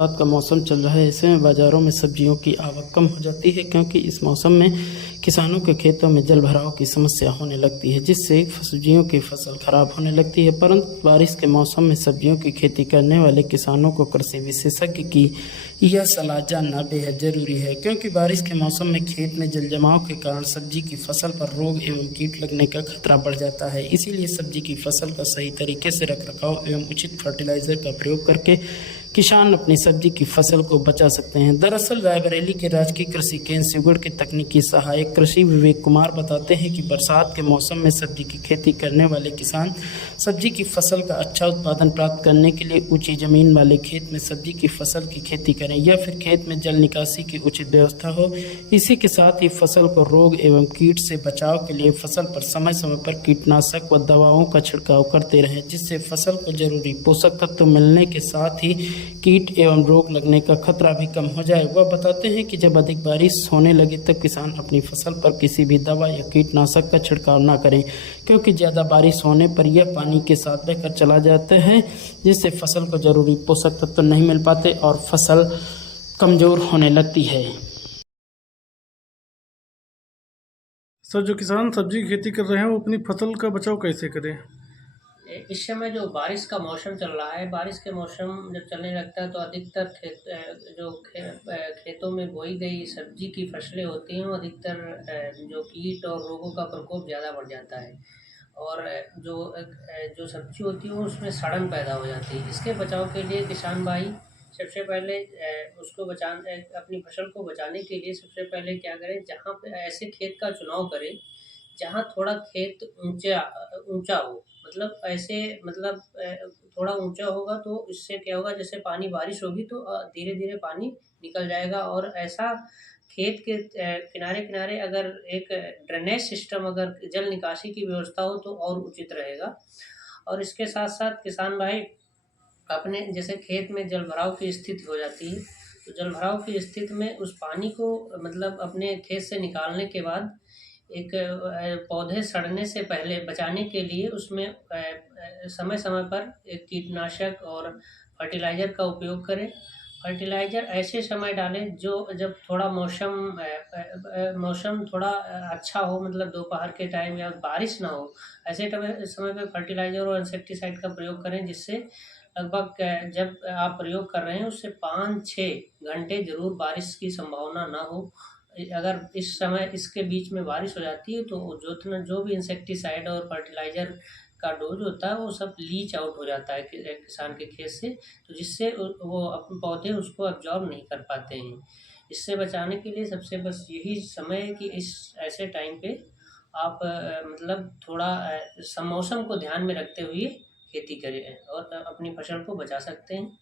बरसात का मौसम चल रहा है। ऐसे में बाज़ारों में सब्जियों की आवक कम हो जाती है, क्योंकि इस मौसम में किसानों के खेतों में जल भराव की समस्या होने लगती है, जिससे सब्जियों की फसल खराब होने लगती है। परंतु बारिश के मौसम में सब्जियों की खेती करने वाले किसानों को कृषि विशेषज्ञ की यह सलाह जानना बेहद ज़रूरी है, क्योंकि बारिश के मौसम में खेत में जल जमाव के कारण सब्जी की फसल पर रोग एवं कीट लगने का खतरा बढ़ जाता है। इसीलिए सब्जी की फसल का सही तरीके से रखरखाव एवं उचित फर्टिलाइजर का प्रयोग करके किसान अपनी सब्जी की फसल को बचा सकते हैं। दरअसल रायबरेली के राजकीय कृषि केंद्र शिवगढ़ के तकनीकी सहायक कृषि विवेक कुमार बताते हैं कि बरसात के मौसम में सब्जी की खेती करने वाले किसान सब्जी की फसल का अच्छा उत्पादन प्राप्त करने के लिए ऊंची जमीन वाले खेत में सब्जी की फसल की खेती करें या फिर खेत में जल निकासी की उचित व्यवस्था हो। इसी के साथ ही फसल को रोग एवं कीट से बचाव के लिए फसल पर समय समय पर कीटनाशक व दवाओं का छिड़काव करते रहें, जिससे फसल को जरूरी पोषक तत्व मिलने के साथ ही कीट एवं रोग लगने का खतरा भी कम हो जाए। वह बताते हैं कि जब अधिक बारिश होने लगे तब किसान अपनी फसल पर किसी भी दवा या कीटनाशक का छिड़काव न करें, क्योंकि ज़्यादा बारिश होने पर यह पानी के साथ बहकर चला जाता है, जिससे फसल को जरूरी पोषक तत्व नहीं मिल पाते और फसल कमज़ोर होने लगती है। सर, जो किसान सब्जी की खेती कर रहे हैं वो अपनी फसल का बचाव कैसे करें? इस समय जो बारिश का मौसम चल रहा है, बारिश के मौसम जब चलने लगता है तो अधिकतर खेतों में बोई गई सब्जी की फसलें होती हैं, वो अधिकतर जो कीट और रोगों का प्रकोप ज़्यादा बढ़ जाता है। और जो सब्जी होती है उसमें सड़न पैदा हो जाती है। इसके बचाव के लिए किसान भाई सबसे पहले उसको अपनी फसल को बचाने के लिए सबसे पहले क्या करें, जहाँ पे ऐसे खेत का चुनाव करें जहाँ थोड़ा खेत ऊंचा हो। मतलब ऐसे मतलब थोड़ा ऊंचा होगा तो इससे क्या होगा, जैसे पानी बारिश होगी तो धीरे धीरे पानी निकल जाएगा। और ऐसा खेत के किनारे किनारे अगर एक ड्रेनेज सिस्टम, अगर जल निकासी की व्यवस्था हो तो और उचित रहेगा। और इसके साथ साथ किसान भाई अपने जैसे खेत में जल भराव की स्थिति हो जाती है, तो जल भराव की स्थिति में उस पानी को मतलब अपने खेत से निकालने के बाद एक पौधे सड़ने से पहले बचाने के लिए उसमें समय समय पर एक कीटनाशक और फर्टिलाइज़र का उपयोग करें। फर्टिलाइज़र ऐसे समय डालें जो जब थोड़ा मौसम थोड़ा अच्छा हो, मतलब दोपहर के टाइम या बारिश ना हो। ऐसे समय पे फर्टिलाइज़र और इंसेक्टिसाइड का प्रयोग करें, जिससे लगभग जब आप प्रयोग कर रहे हैं उससे 5-6 घंटे ज़रूर बारिश की संभावना ना हो। अगर इस समय इसके बीच में बारिश हो जाती है तो जो भी इंसेक्टिसाइड और फर्टिलाइज़र का डोज होता है वो सब लीच आउट हो जाता है किसान के खेत से, तो जिससे वो अपने पौधे उसको एब्जॉर्ब नहीं कर पाते हैं। इससे बचाने के लिए सबसे बस यही समय है कि इस ऐसे टाइम पे आप मतलब थोड़ा मौसम को ध्यान में रखते हुए खेती करें और अपनी फसल को बचा सकते हैं।